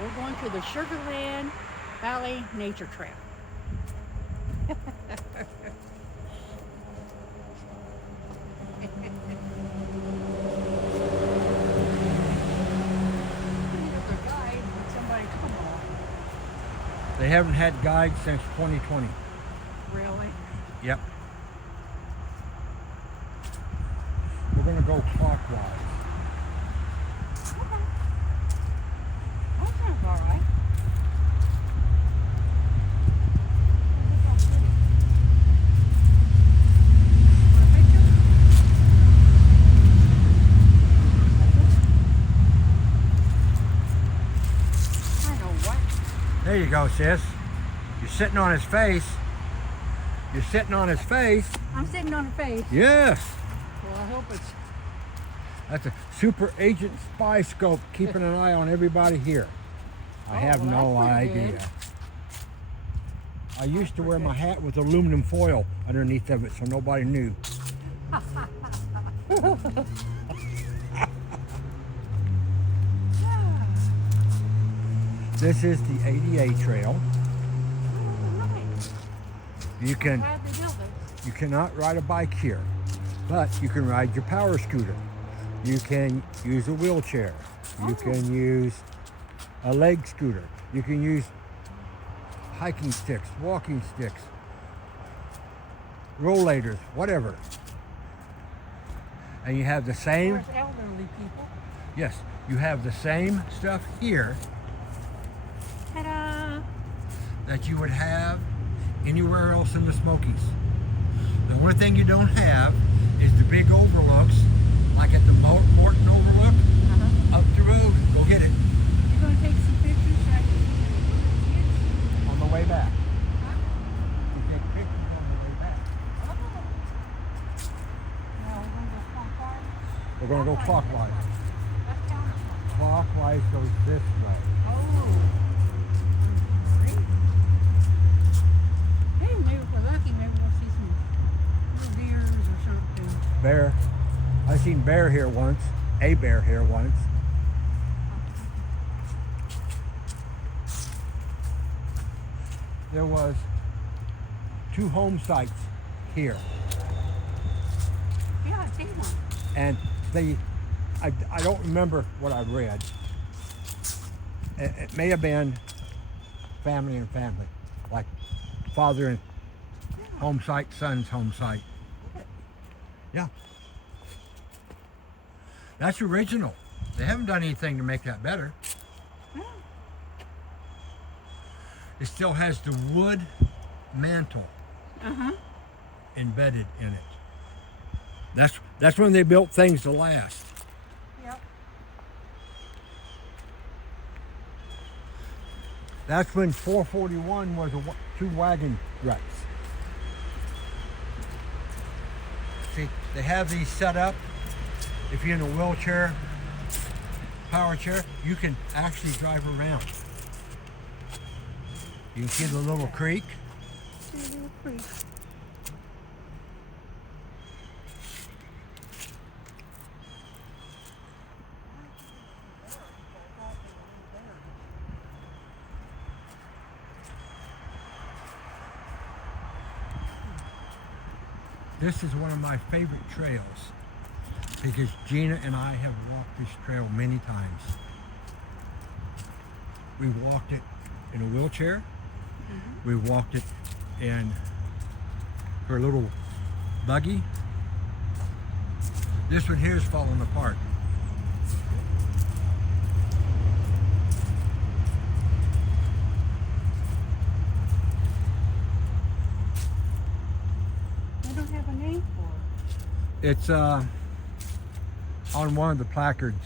We're going to the Sugarland Valley Nature Trail. They haven't had guides since 2020. Really? Yep. We're going to go clockwise. Okay. That sounds all right. I know what. There you go, sis. You're sitting on his face. You're sitting on his face. I'm sitting on a face. Yes. Well, I hope it's... That's a super agent spy scope keeping an eye on everybody here. I have well, no that's pretty idea. I used to wear my hat with aluminum foil underneath of it so nobody knew. This is the ADA trail. You cannot ride a bike here, but you can ride your power scooter. You can use a wheelchair. You can use a leg scooter. You can use hiking sticks, walking sticks, rollators, whatever. And you have the same, There's elderly people. yes, you have the same stuff here Ta-da! that you would have anywhere else in the Smokies. The only thing you don't have is the big overlooks, like at the Morton Overlook, up the road. Go get it You're going to take some pictures so I can on the way back. Huh? You take pictures on the way back. No, we're going to go clockwise. We're going to go clockwise. That's counterclockwise. Clockwise goes this way. Oh. Great. Hey, maybe if we're lucky, maybe we'll see some little deers or something. Bear. I seen bear here once. A bear here once. There was 2 home sites here, Yeah, I've seen one. and I don't remember what I read. It may have been family and family, like father and home site, son's home site. Yeah. That's original. They haven't done anything to make that better. Yeah. It still has the wood mantle Uh-huh. embedded in it. That's when they built things to last. Yep. That's when 441 was 2 wagon ruts. See, they have these set up. If you're in a wheelchair, power chair, you can actually drive around. You can see the little creek. See a little creek. This is one of my favorite trails because Gina and I have walked this trail many times. We walked it in a wheelchair. We walked it in her little buggy. This one here is falling apart. They don't have a name for it. It's on one of the placards.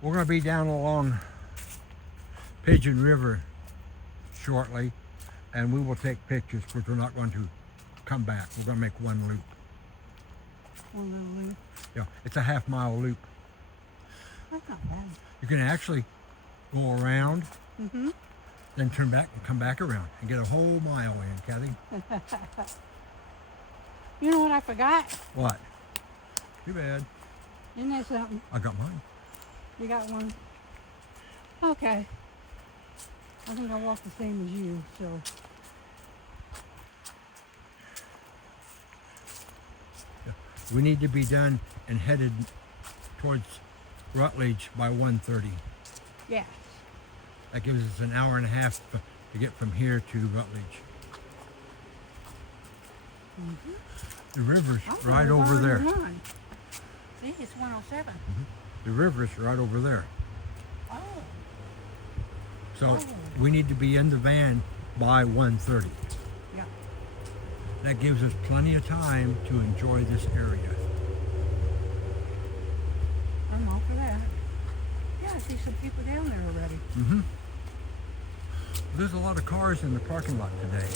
We're going to be down along Pigeon River shortly, and we will take pictures because we're not going to come back. We're going to make one loop. One little loop. Yeah, it's a half-mile loop. That's not bad. You can actually go around then turn back and come back around and get a whole mile in, Kathy. You know what I forgot? What? Too bad. Isn't that something? I got mine. You got one? Okay. I think I walk the same as you, so. We need to be done and headed towards Rutledge by 1:30. Yes. That gives us an hour and a half to get from here to Rutledge. Mm-hmm. The river's Oh, right we're over already there. won. See, it's 107. The river's right over there. Oh. So Oh. we need to be in the van by 1:30. Yeah. That gives us plenty of time to enjoy this area. I'm all for that. Yeah, I see some people down there already. Mm-hmm. There's a lot of cars in the parking lot today.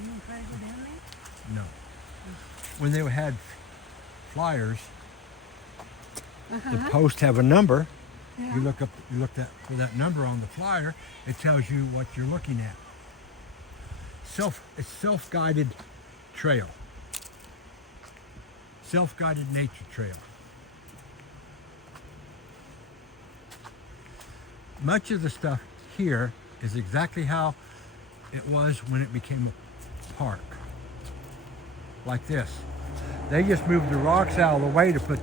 You want to try to go down there? No. When they had flyers, the posts have a number. Yeah. You look for that number on the flyer. It tells you what you're looking at. It's self-guided trail. Self-guided nature trail. Much of the stuff here is exactly how it was when it became a park. Like this. They just moved the rocks out of the way to put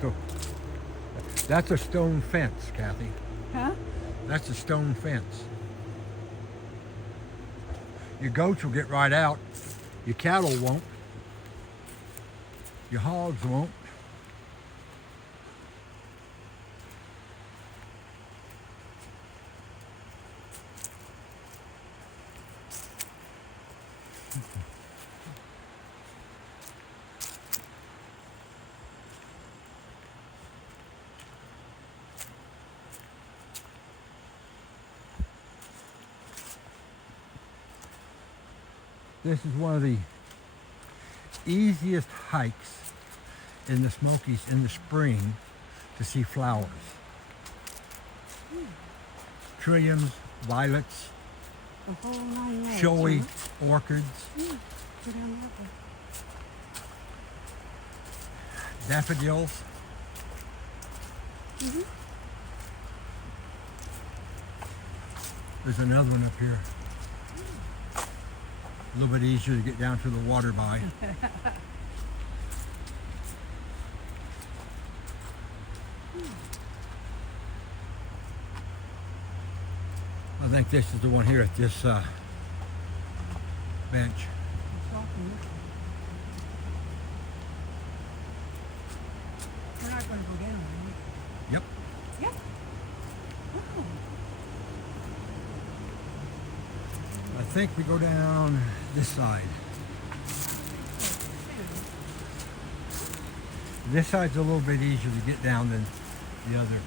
that's a stone fence, Kathy. Huh? That's a stone fence. Your goats will get right out. Your cattle won't. Your hogs won't. This is one of the easiest hikes in the Smokies in the spring to see flowers. Trilliums, violets, The whole 9 yards. showy huh? orchids, Go down that way. daffodils. Mm-hmm. There's another one up here. A little bit easier to get down to the water by. I think this is the one here at this bench. We're not going to go down, are we? Yep. Yep. Oh. I think we go down this side. This side's a little bit easier to get down than the other.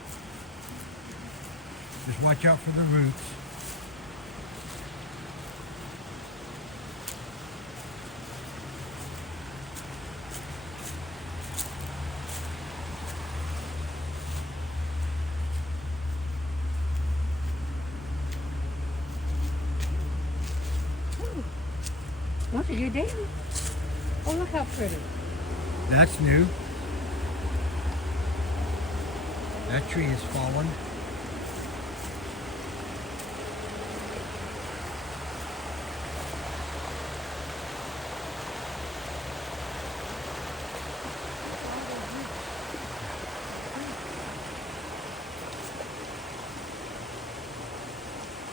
Just watch out for the roots. Once you down. Oh, look how pretty. That's new. That tree has fallen.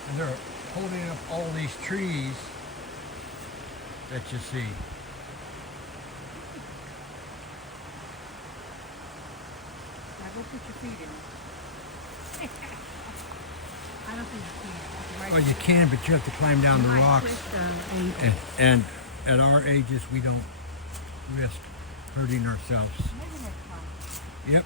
And they're holding up all these trees that you see. Now go put your feet in it. I don't think you can. Right Well, you can, but you have to climb down the might rocks. twist an ankle. And at our ages, we don't risk hurting ourselves. Maybe next time. Yep.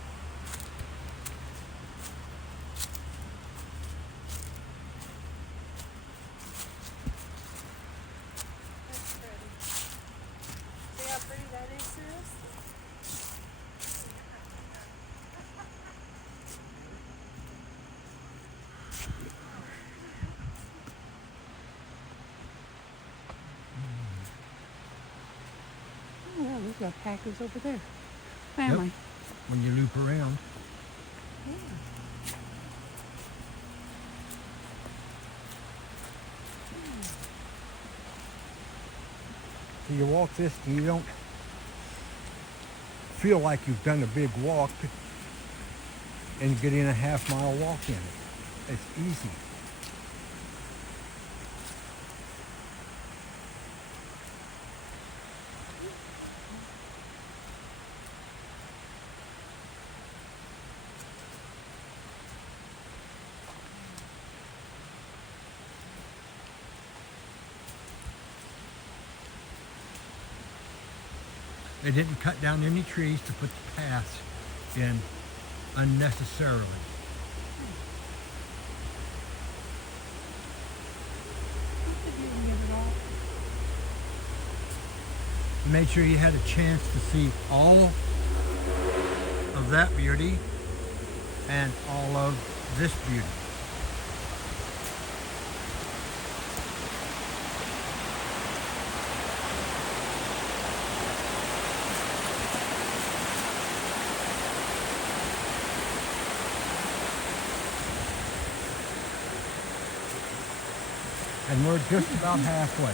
The alpacas over there. Family. Yep. When you loop around. Yeah. So you walk this and you don't feel like you've done a big walk and getting a half-mile walk in it. It's easy. They didn't cut down any trees to put the paths in unnecessarily. Made sure you had a chance to see all of that beauty and all of this beauty. And we're just about halfway.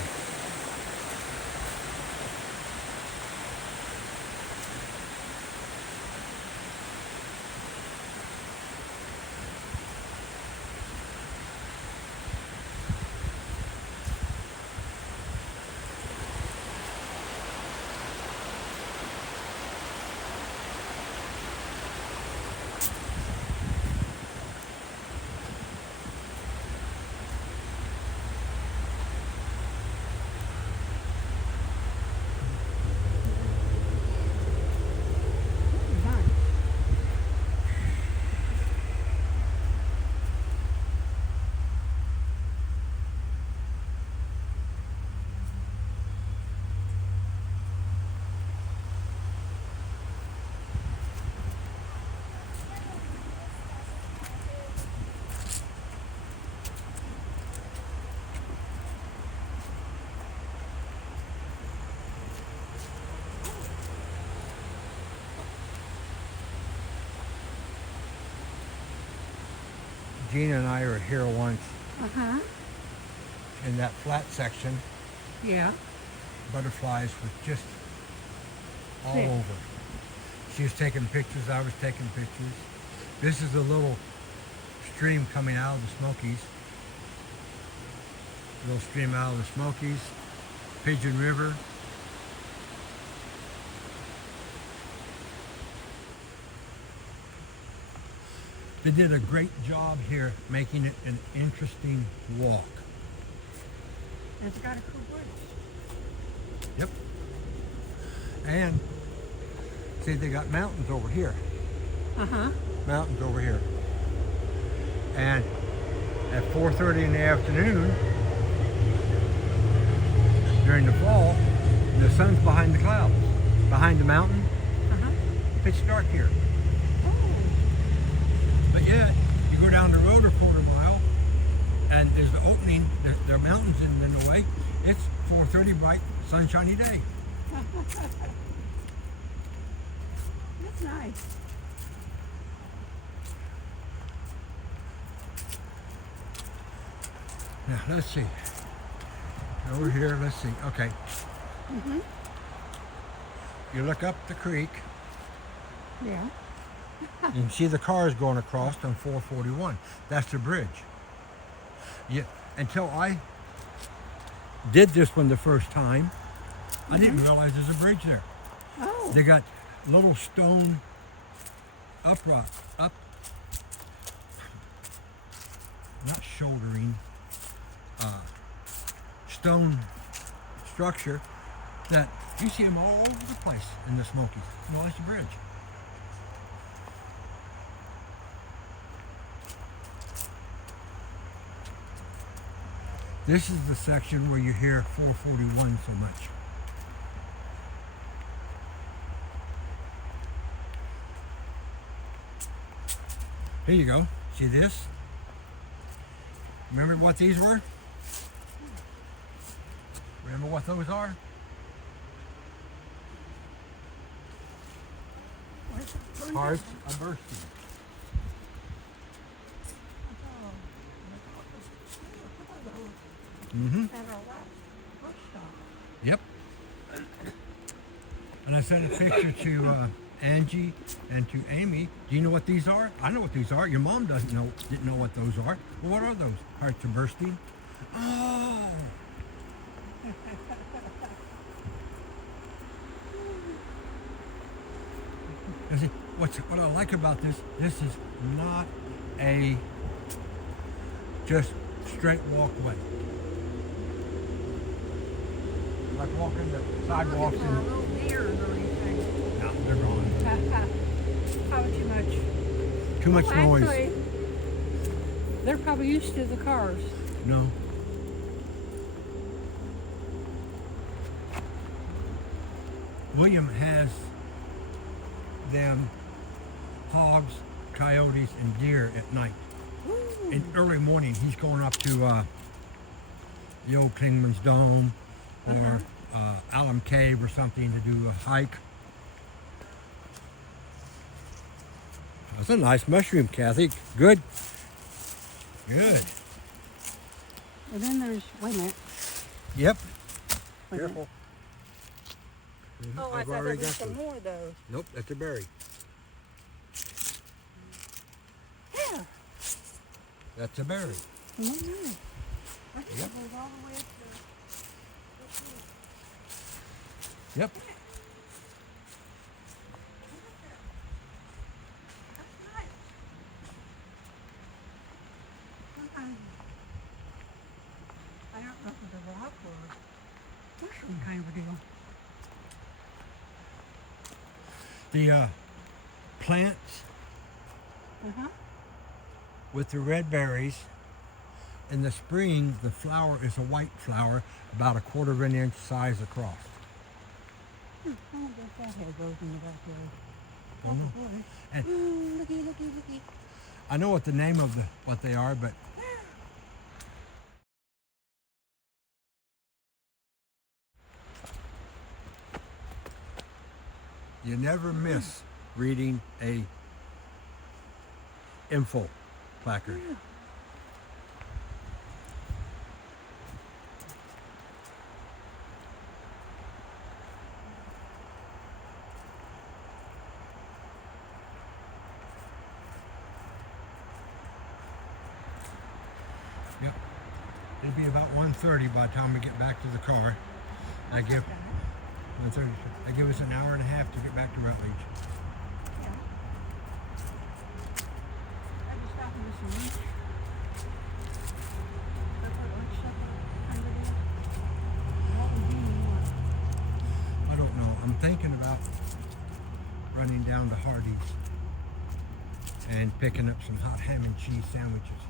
Gina and I were here once in that flat section. Yeah. Butterflies were just all Yeah. over. She was taking pictures, I was taking pictures. This is a little stream coming out of the Smokies. A little stream out of the Smokies. Pigeon River. They did a great job here making it an interesting walk. It's got a cool bridge. Yep. And see, they got mountains over here. Mountains over here. And at 4:30 in the afternoon, during the fall, the sun's behind the clouds, behind the mountain. Pitch dark here. But yet, you go down the road a quarter mile, and there's the opening, there are mountains in the way. It's 4:30, bright, sunshiny day. That's nice. Now, let's see. Over here, let's see. Okay. You look up the creek, Yeah. you can see the cars going across on 441. That's the bridge. Yeah, until I did this one the first time, I didn't realize there's a bridge there. Oh. They got little stone not shouldering, stone structure that you see them all over the place in the Smokies. Well, that's the bridge. This is the section where you hear 441 so much. Here you go. See this? Remember what these were? Remember what those are? Hearts are bursting. Mm-hmm. Yep. And I sent a picture to Angie and to Amy. Do you know what these are? I know what these are. Your mom didn't know what those are. Well, what are those? Hearts are bursting. Oh. And see, what I like about this is not a just straight walkway. Like walking the sidewalks Looking for a little deer or anything. no, they're gone. Probably too much. Too much noise. Actually, they're probably used to the cars. No. William has them hogs, coyotes, and deer at night. Ooh. In early morning, he's going up to the old Kingman's Dome or Alum Cave or something to do a hike. That's a nice mushroom, Kathy. Good. Good. And then there's, wait a minute. Yep. Wait a minute. Careful. Oh, I I've thought there already was got some those. more though. Nope, that's a berry. Yeah. That's a berry. No, no. I think Yep. it goes all the way up to. Yep. I don't know if it's a rock or mushroom kind of a deal. The plants with the red berries. In the spring, the flower is a white flower, about 1/4 of an inch size across. I wonder if that had those in the backyard. I don't know. Boy. And Ooh, looky. I know what the name of what they are, but you never miss reading a info placard. Yeah. Yep. It'll be about 1:30 by the time we get back to the car. I give 1:30. I give us an hour and a half to get back to Rutledge. Yeah. I just stopped and some lunch. Or put lunch stuff under there. What would you want? I don't know. I'm thinking about running down to Hardee's and picking up some hot ham and cheese sandwiches.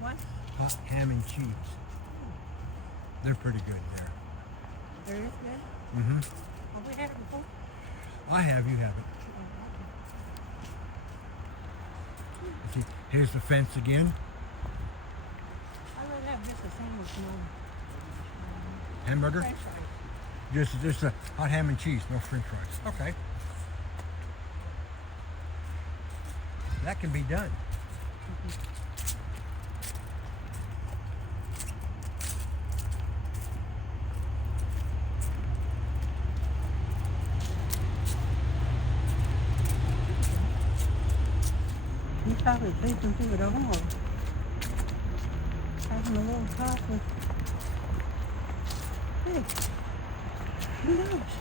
What? Hot ham and cheese. They're pretty good there. There is good. Mm-hmm. Have we had it before? I have, you haven't. See, here's the fence again. I would have just a sandwich, no. Hamburger. French fries. Just a hot ham and cheese, no french fries. Okay. That can be done. You probably take them to it at home or having a little talk with. Hey, who knows?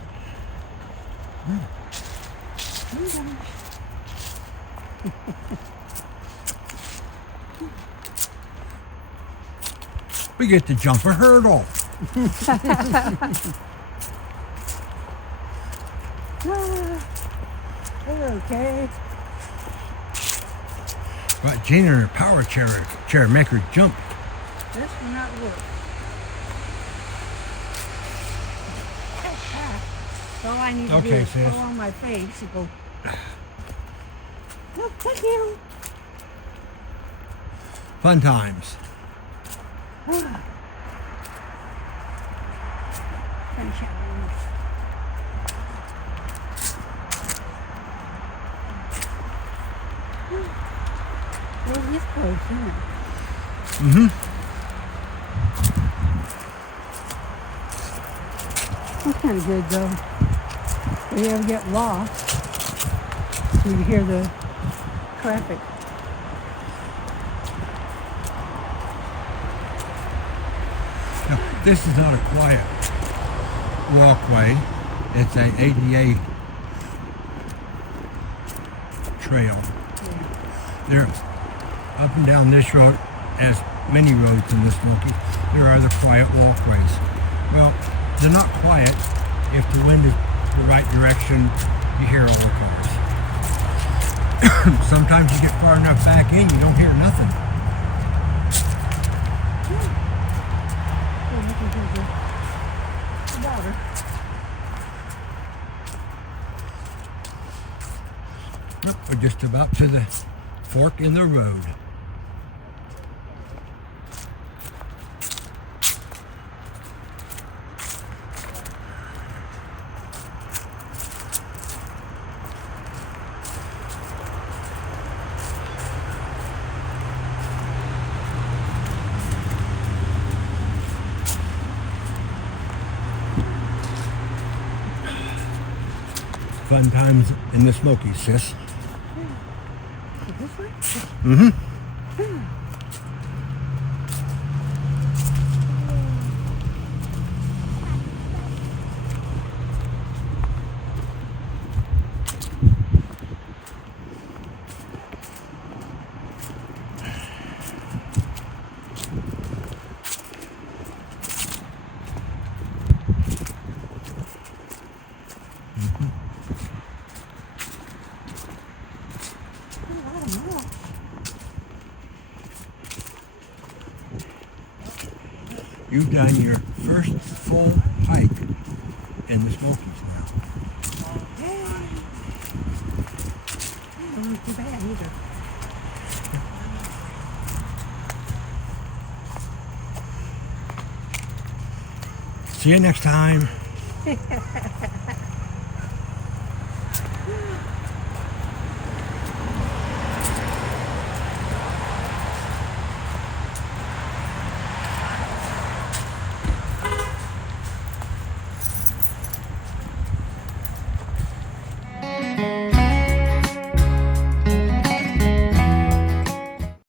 Who knows? We get to jump a hurdle. Okay. But Gina in her power chair make her jump. This will not work. All I need to do Okay, is sis. go on my face and go. Oh, thank you. Fun times. Finish it. is close, isn't it? Mm-hmm. That's kind of good, though. If you ever get lost, you can hear the traffic. Now, this is not a quiet walkway. It's a ADA trail. There, up and down this road, as many roads in the Smokies, there are the quiet walkways. Well, they're not quiet if the wind is the right direction. You hear all the cars. Sometimes you get far enough back in, you don't hear nothing. Water. Yep, we're just about to the fork in the road. Fun times in the Smokies, sis. This way? Mm-hmm. You've done your first full hike in the Smokies now. Don't look too bad either. See you next time.